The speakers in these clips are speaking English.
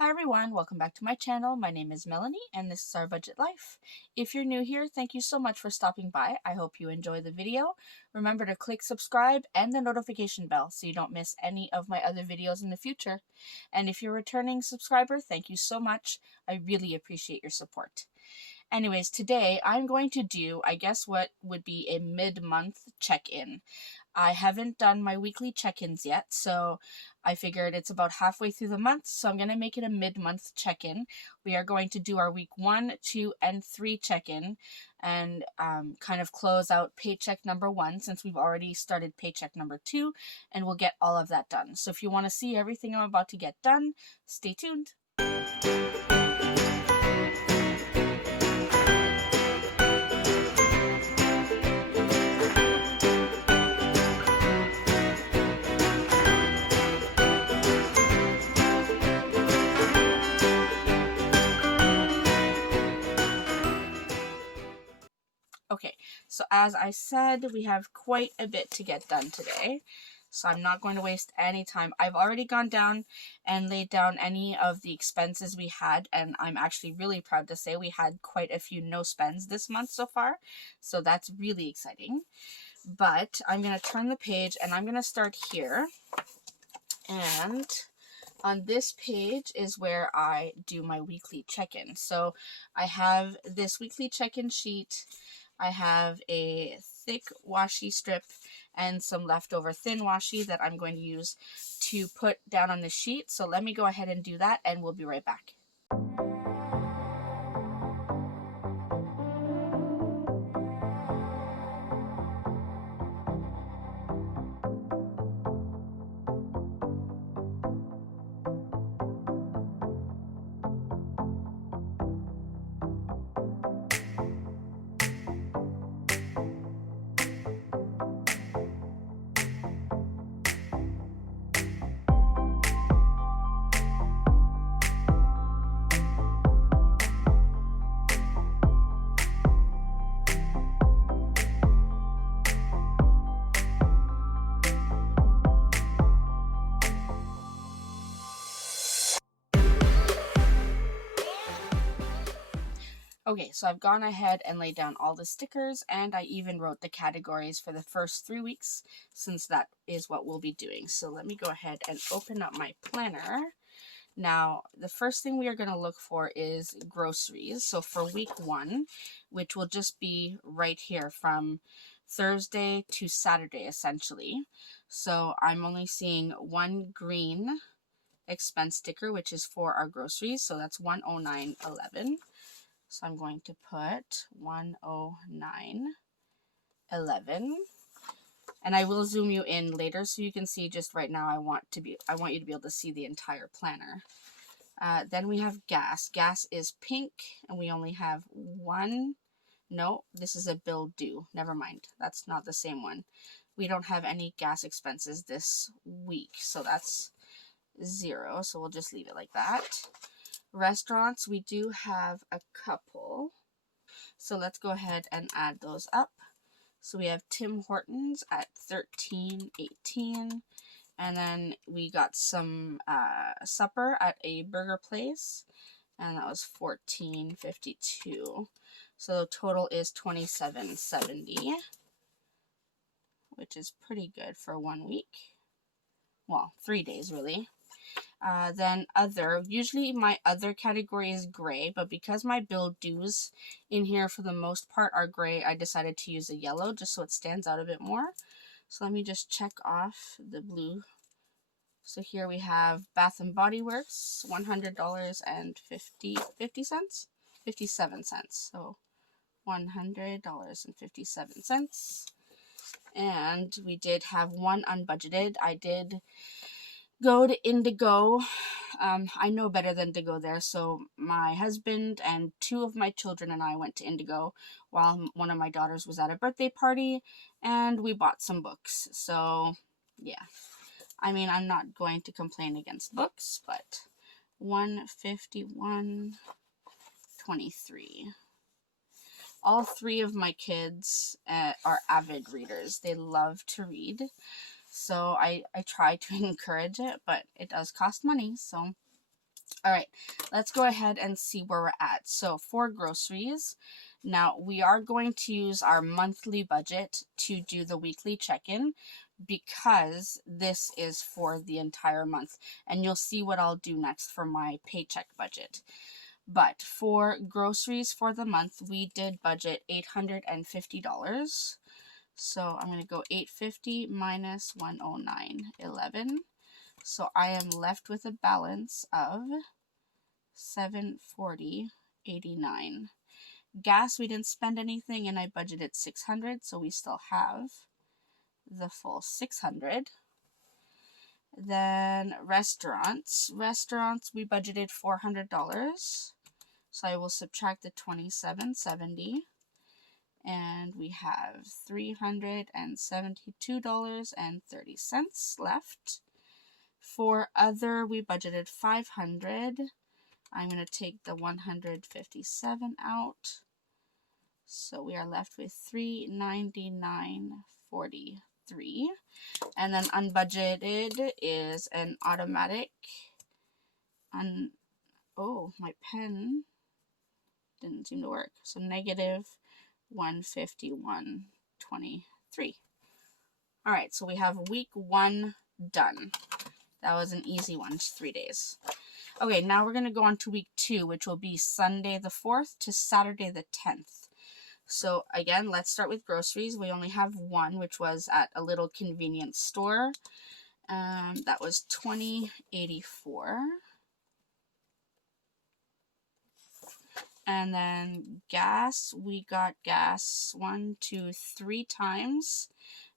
Hi everyone, welcome back to my channel. My name is Melanie and this is our budget life. If you're new here, thank you so much for stopping by. I hope you enjoy the video. Remember to click subscribe and the notification bell so you don't miss any of my other videos in the future. And if you're a returning subscriber, thank you so much. I really appreciate your support. Anyways, today I'm going to do, I guess, what would be a mid-month check-in. I haven't done my weekly check-ins yet, so I figured it's about halfway through the month, so I'm going to make it a mid-month check-in. We are going to do our week 1, 2, and 3 check-in and kind of close out paycheck number 1 since we've already started paycheck number 2, and we'll get all of that done. So if you want to see everything I'm about to get done, stay tuned. Okay, so as I said, we have quite a bit to get done today, so I'm not going to waste any time. I've already gone down and laid down any of the expenses we had, and I'm actually really proud to say we had quite a few no spends this month so far, so that's really exciting. But I'm going to turn the page and I'm going to start here, and on this page is where I do my weekly check-in. So I have this weekly check-in sheet. I have a thick washi strip and some leftover thin washi that I'm going to use to put down on the sheet. So let me go ahead and do that and we'll be right back. Okay, so I've gone ahead and laid down all the stickers, and I even wrote the categories for the first 3 weeks, since that is what we'll be doing. So let me go ahead and open up my planner. Now, the first thing we are going to look for is groceries. So for week 1, which will just be right here from Thursday to Saturday, essentially. So I'm only seeing one green expense sticker, which is for our groceries. So that's 109.11. So I'm going to put 109.11, and I will zoom you in later so you can see. Just right now I want you to be able to see the entire planner. Then we have gas. Gas is pink and we only have one. No, this is a bill due. Never mind. That's not the same one. We don't have any gas expenses this week, so that's 0. So we'll just leave it like that. Restaurants, we do have a couple, so let's go ahead and add those up. So we have Tim Hortons at $13.18, and then we got some supper at a burger place, and that was $14.52. So total is $27.70, which is pretty good for 1 week. Well, 3 days really. Then other, usually my other category is gray, but because my bill dues in here for the most part are gray, I decided to use a yellow just so it stands out a bit more. So let me just check off the blue. So here we have Bath and Body Works, $100.57. So $100.57. And we did have one unbudgeted. I did go to Indigo. I know better than to go there, so my husband and 2 of my children and I went to Indigo while one of my daughters was at a birthday party, and we bought some books. So yeah, I mean, I'm not going to complain against books, but $151.23. All 3 of my kids are avid readers. They love to read. So I try to encourage it, but it does cost money. So All right, let's go ahead and see where we're at. So for groceries, now we are going to use our monthly budget to do the weekly check-in because this is for the entire month. And you'll see what I'll do next for my paycheck budget. But for groceries for the month, we did budget $850. So I'm going to go 850 minus 109, 11. So I am left with a balance of 740.89. Gas, we didn't spend anything and I budgeted 600, so we still have the full 600. Then restaurants, we budgeted $400. So I will subtract the 2770 and we have $372.30 left. For other, we budgeted 500. I'm going to take the 157 out. So we are left with 399.43. And then unbudgeted is an automatic. Oh, my pen didn't seem to work. So negative 151.23. All right, so we have week 1 done. That was an easy one, just 3 days. Okay, now we're going to go on to week 2, which will be Sunday the 4th to Saturday the 10th. So again, let's start with groceries. We only have one, which was at a little convenience store. That was $20.84. And then gas, we got gas 1, 2, 3 times.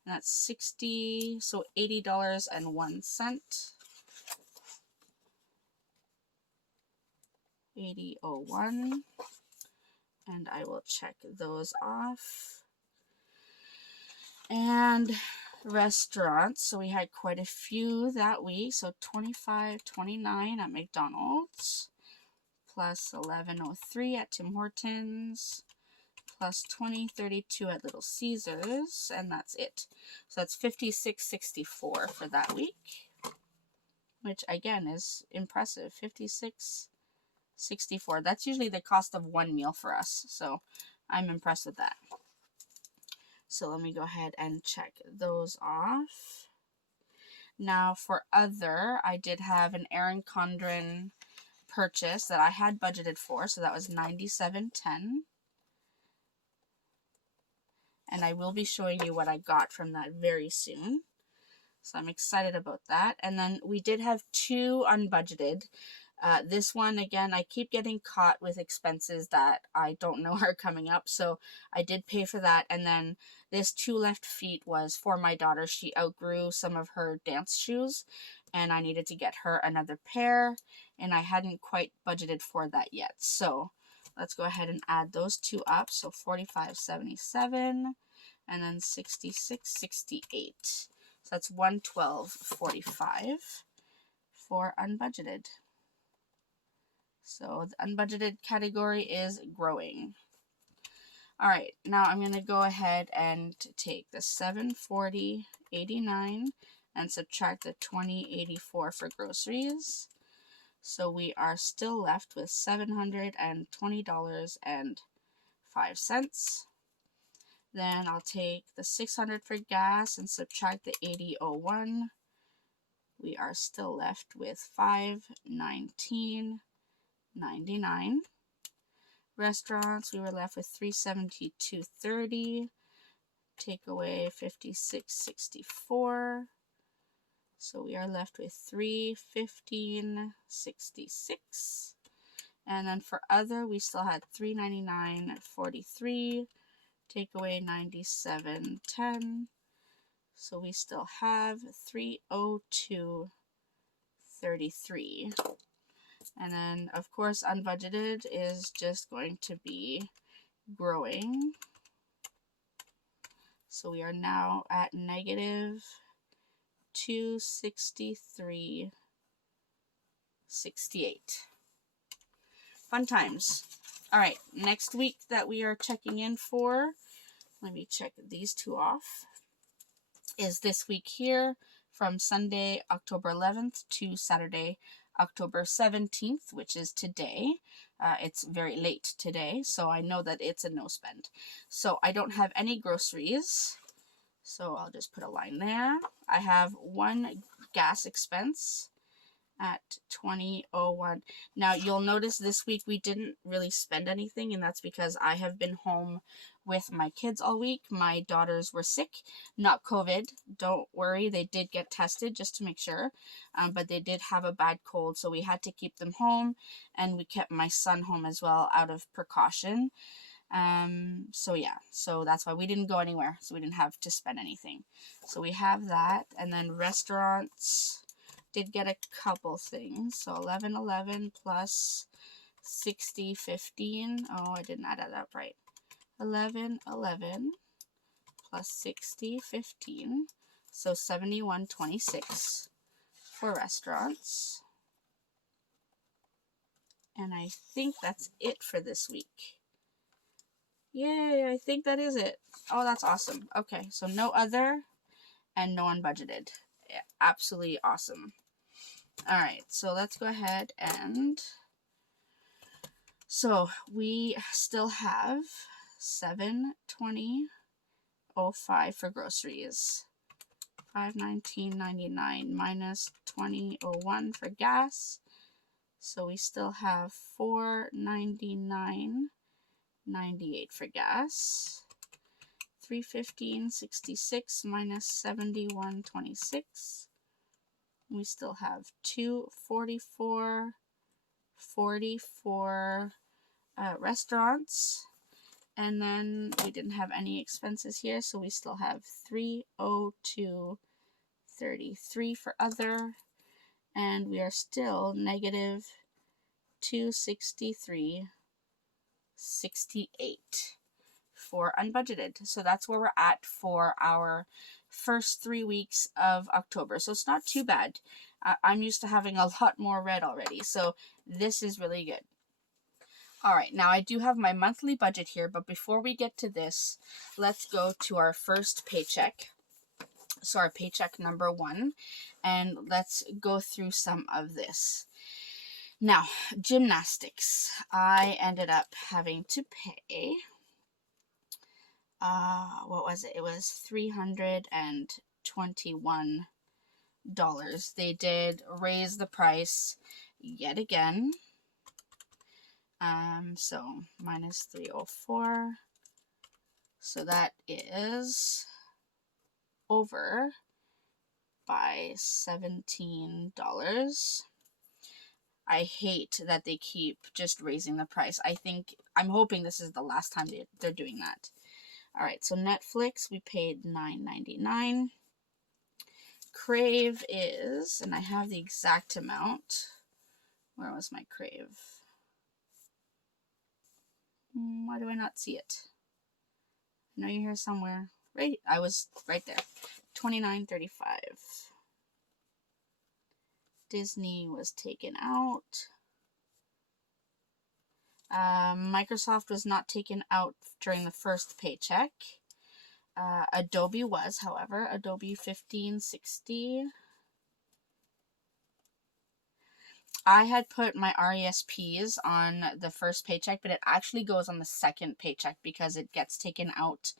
And that's 60, so $80.01. 80.01. And I will check those off. And restaurants, so we had quite a few that week. So $25.29 at McDonald's, plus $11.03 at Tim Hortons, plus $20.32 at Little Caesars, and that's it. So that's $56.64 for that week, which again is impressive. $56.64. That's usually the cost of one meal for us, so I'm impressed with that. So let me go ahead and check those off. Now for other, I did have an Erin Condren purchase that I had budgeted for, so that was $97.10. And I will be showing you what I got from that very soon. So I'm excited about that. And then we did have 2 unbudgeted. This one, again, I keep getting caught with expenses that I don't know are coming up. So I did pay for that. And then this 2 left feet was for my daughter. She outgrew some of her dance shoes and I needed to get her another pair. And I hadn't quite budgeted for that yet. So let's go ahead and add those 2 up. So $45.77 and then $66.68. So that's $112.45 for unbudgeted. So the unbudgeted category is growing. All right, now I'm going to go ahead and take the $740.89 and subtract the $20.84 for groceries. So we are still left with $720.05. Then I'll take the $600 for gas and subtract the $80.01. We are still left with $519.99. Restaurants, we were left with $372.30. Take away $56.64. So we are left with $315.66. And then for other, we still had $399.43. Take away $97.10. So we still have $302.33. And then, of course, unbudgeted is just going to be growing. So we are now at negative $263.68. Fun times. All right, next week that we are checking in for, let me check these 2 off, is this week here from Sunday, October 11th to Saturday, October 17th, which is today. It's very late today, so I know that it's a no spend. So I don't have any groceries, so I'll just put a line there. I have one gas expense at $20.01. Now you'll notice this week we didn't really spend anything, and that's because I have been home with my kids all week. My daughters were sick, not COVID, don't worry, they did get tested just to make sure, but they did have a bad cold, so we had to keep them home, and we kept my son home as well out of precaution. So yeah, so that's why we didn't go anywhere, so we didn't have to spend anything. So we have that, and then restaurants did get a couple things. So 11.11 plus 60.15. Oh, I didn't add that up right. 11.11 plus 60.15. So 71.26 for restaurants. And I think that's it for this week. Yay, I think that is it. Oh, that's awesome. Okay, so no other and no unbudgeted. Yeah, absolutely awesome. Alright, so let's go ahead and, so we still have $720.05 for groceries, $519.99 minus $20.01 for gas, so we still have $499.98 for gas, $315.66 minus $71.26. We still have $244.40 for restaurants, and then we didn't have any expenses here, so we still have $302.33 for other, and we are still negative $263.68 for unbudgeted. So that's where we're at for our first 3 weeks of October. So it's not too bad. I'm used to having a lot more red already, so this is really good. All right, now I do have my monthly budget here, but before we get to this, let's go to our first paycheck. So our paycheck number one, and let's go through some of this. Now, gymnastics. I ended up having to pay, what was it? It was $321. They did raise the price yet again. So minus 304. So that is over by $17. I hate that they keep just raising the price. I'm hoping this is the last time they're doing that. All right, so Netflix, we paid $9.99. Crave is, and I have the exact amount. Where was my Crave? Why do I not see it? I know you're here somewhere. Right, I was right there. $29.35. Disney was taken out. Microsoft was not taken out during the first paycheck. Adobe was, however. Adobe $15.60. I had put my RESPs on the first paycheck, but it actually goes on the second paycheck because it gets taken out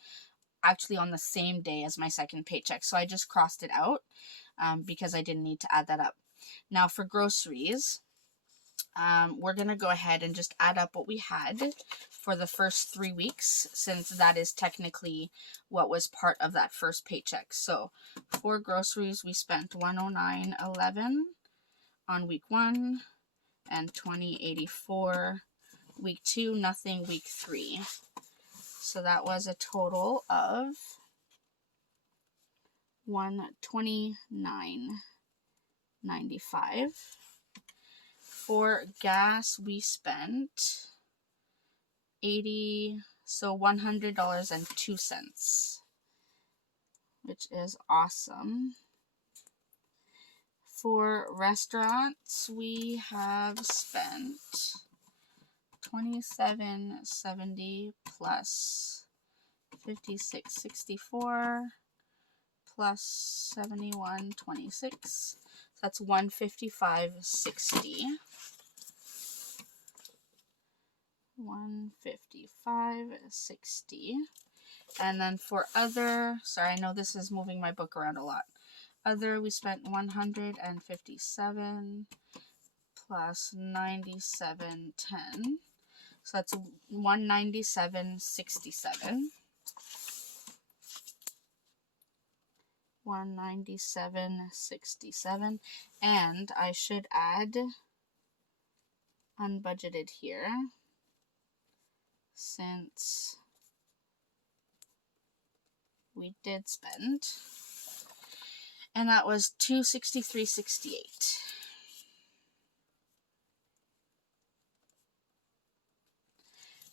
actually on the same day as my second paycheck. So I just crossed it out because I didn't need to add that up. Now for groceries, we're going to go ahead and just add up what we had for the first 3 weeks, since that is technically what was part of that first paycheck. So for groceries, we spent $109.11 on week 1 and $20.84 week 2, nothing week 3. So that was a total of $129.95. For gas, we spent $100.02, which is awesome. For restaurants, we have spent $27.70 plus $56.64 plus $71.26. That's $155.60. $155.60. And then for other, sorry, I know this is moving my book around a lot. Other, we spent $157 plus $97.10. So that's $197.67. $197.67. And I should add unbudgeted here, since we did spend, and that was $263.68.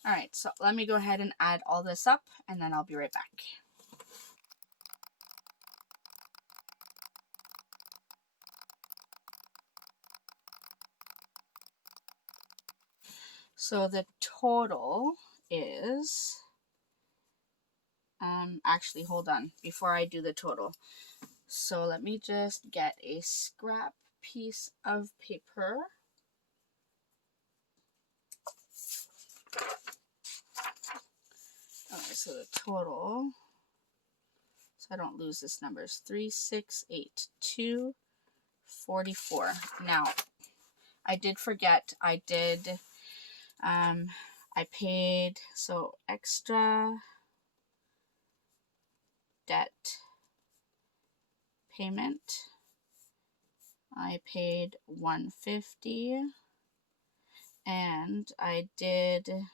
All right, so let me go ahead and add all this up, and then I'll be right back. So the total is, actually, hold on, before I do the total. So let me just get a scrap piece of paper. Okay, so the total, so I don't lose this number, is $3,682.44. Now, I did forget, I paid, so extra debt payment, I paid $150, and I did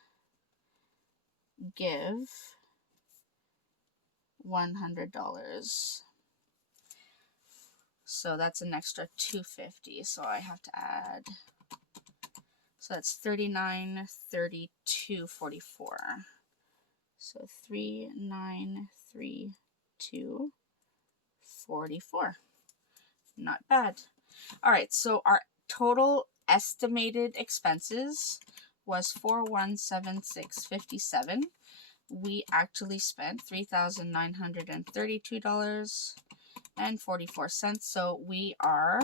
give $100. So that's an extra $250. So I have to add, so that's $39.32.44. So $39.32.44. Not bad. All right, so our total estimated expenses was $4,176.57. We actually spent $3,932.44. So we are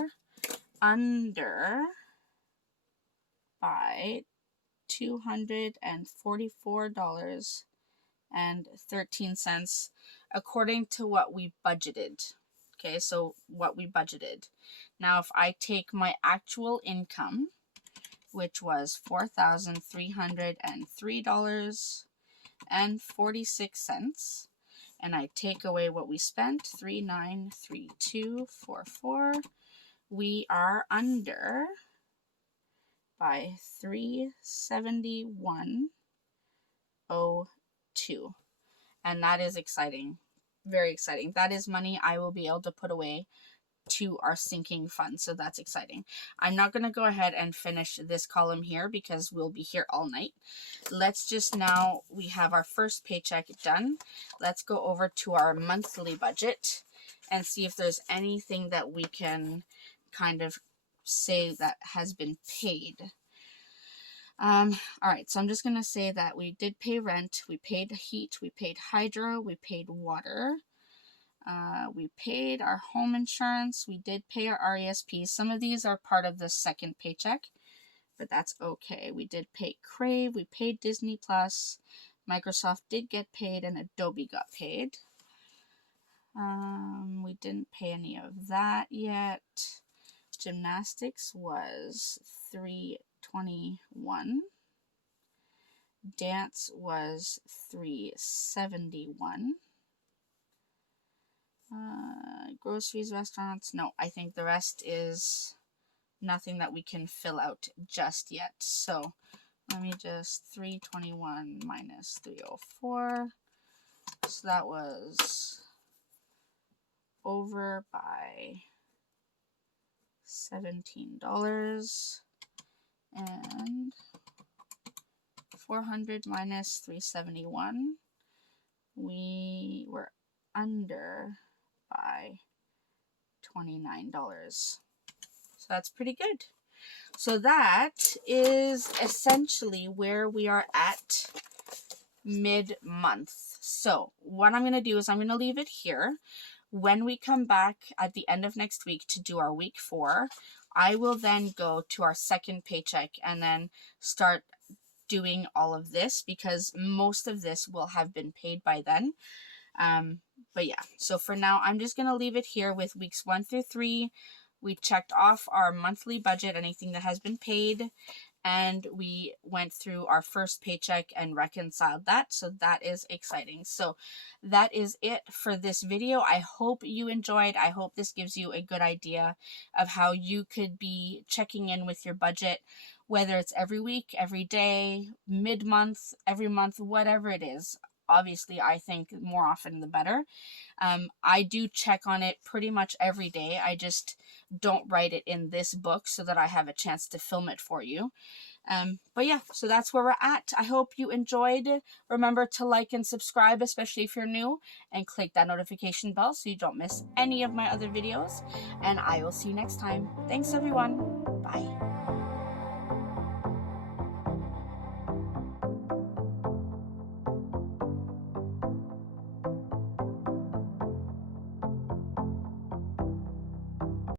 under by $244.13 according to what we budgeted. Okay, so what we budgeted. Now, if I take my actual income, which was $4,303.46, and I take away what we spent, $3,932.44, we are under by $371.02. And that is exciting. Very exciting. That is money I will be able to put away to our sinking fund. So that's exciting. I'm not going to go ahead and finish this column here because we'll be here all night. Let's just, now we have our first paycheck done. Let's go over to our monthly budget and see if there's anything that we can kind of say that has been paid. All right, so I'm just going to say that we did pay rent, we paid heat, we paid hydro, we paid water, we paid our home insurance, we did pay our RESP. Some of these are part of the second paycheck, but that's okay. We did pay Crave, we paid Disney Plus, Microsoft did get paid, and Adobe got paid. We didn't pay any of that yet. Gymnastics was $321. Dance was $371. Groceries, restaurants, no, I think the rest is nothing that we can fill out just yet. So let me just, 321 minus 304. So that was over by $17, and 400 minus 371, we were under by $29. So that's pretty good. So that is essentially where we are at mid-month. So what I'm going to do is I'm going to leave it here. When we come back at the end of next week to do our week 4, I will then go to our second paycheck and then start doing all of this, because most of this will have been paid by then. But yeah, so for now, I'm just going to leave it here with weeks 1 through 3. We checked off our monthly budget, anything that has been paid, and we went through our first paycheck and reconciled that. So that is exciting. So that is it for this video. I hope you enjoyed. I hope this gives you a good idea of how you could be checking in with your budget, whether it's every week, every day, mid-month, every month, whatever it is. Obviously, I think more often the better. I do check on it pretty much every day. I just don't write it in this book so that I have a chance to film it for you. But yeah, so that's where we're at. I hope you enjoyed. Remember to like and subscribe, especially if you're new, and click that notification bell so you don't miss any of my other videos. And I will see you next time. Thanks, everyone. Bye.